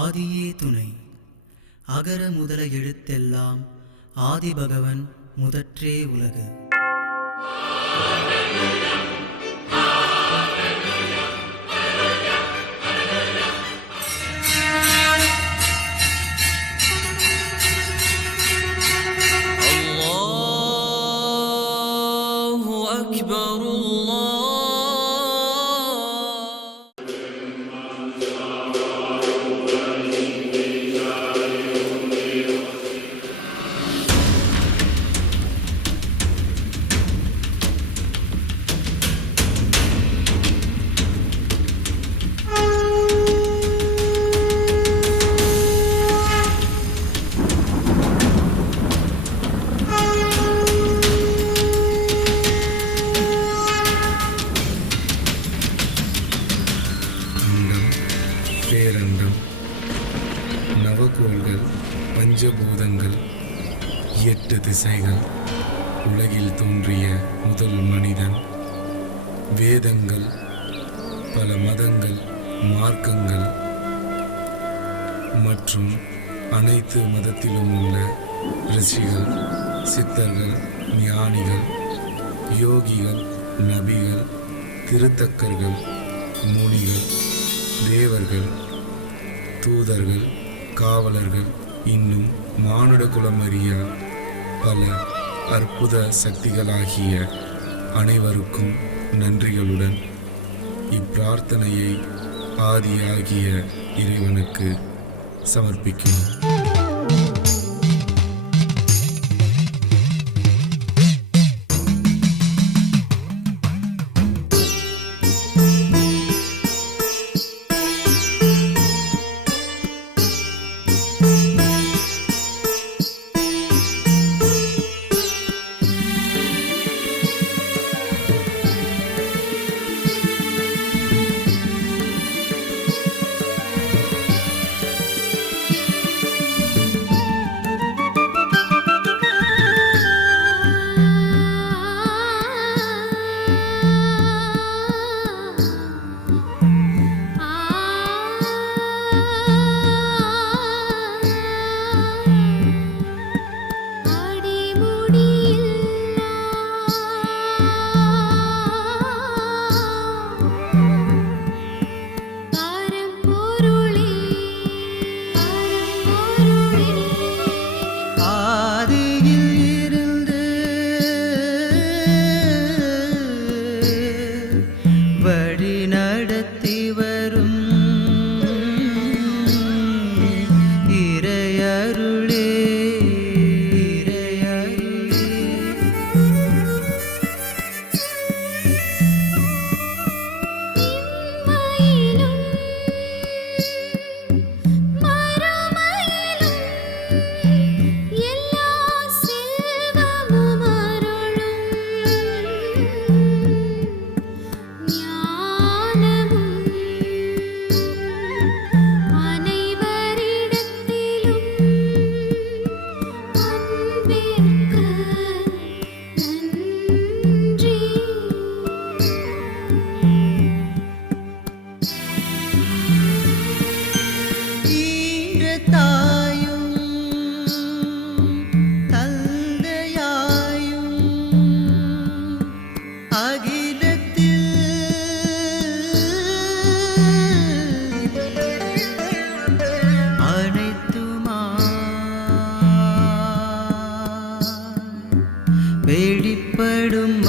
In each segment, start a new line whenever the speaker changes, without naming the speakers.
ஆதியே துணை அகர முதல எழுத்தெல்லாம் ஆதிபகவன் முதற்றே உலகு
எட்டு திசைகள் உலகில் தோன்றிய முதல் மனிதன் வேதங்கள் பல மதங்கள் மார்க்கங்கள் மற்றும் அனைத்து மதத்திலும் உள்ள ரிஷிகள் சித்தர்கள் ஞானிகள் யோகிகள் நபிகள் திருத்தக்கர்கள் முனிகள் தேவர்கள் தூதர்கள் காவலர்கள் இன்னும் மானுட குலம் அறிய பல அற்புத சக்திகளாகிய அனைவருக்கும் நன்றிகளுடன் இப்பிரார்த்தனையை ஆதியாகிய இறைவனுக்கு சமர்ப்பிக்கிறேன்
തേടും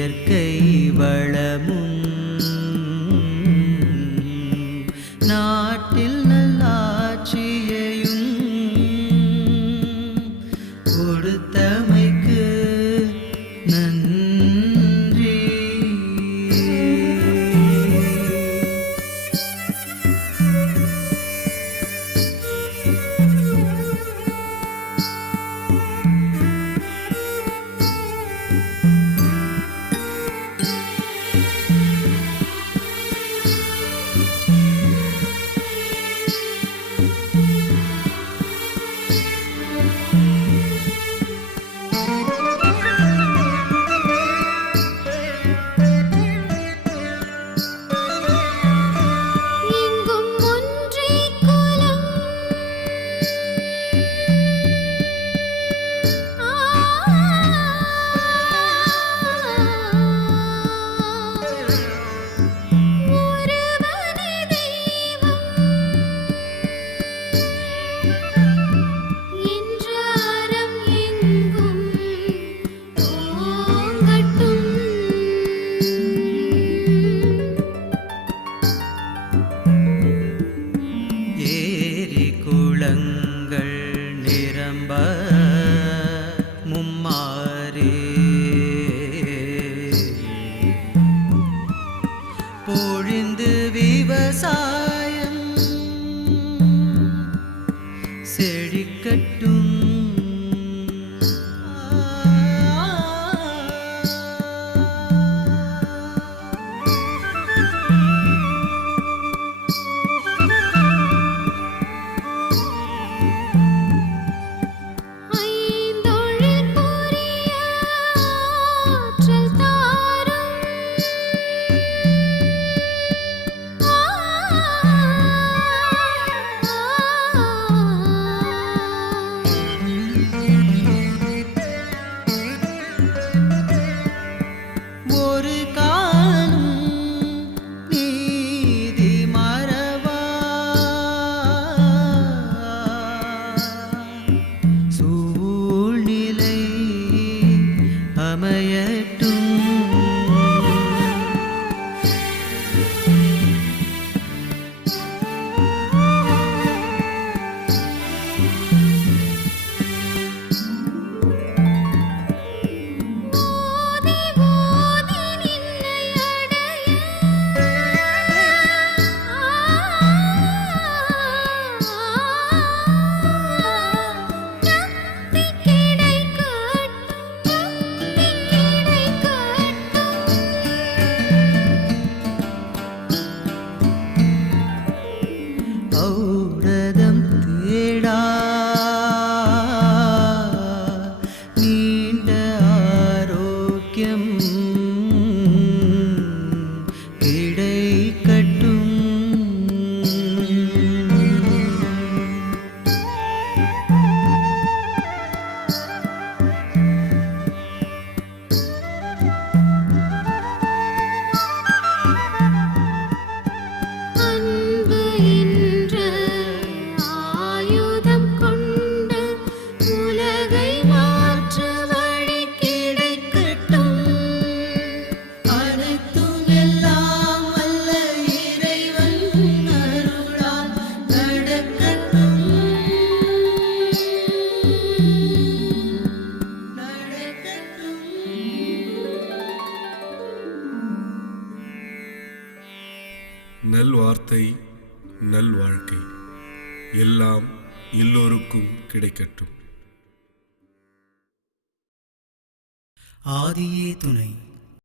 ayer que
ஒரு கா
நல்வார்த்தை நல்வாழ்க்கை எல்லாம் எல்லோருக்கும் கிடைக்கட்டும் ஆதியே துணை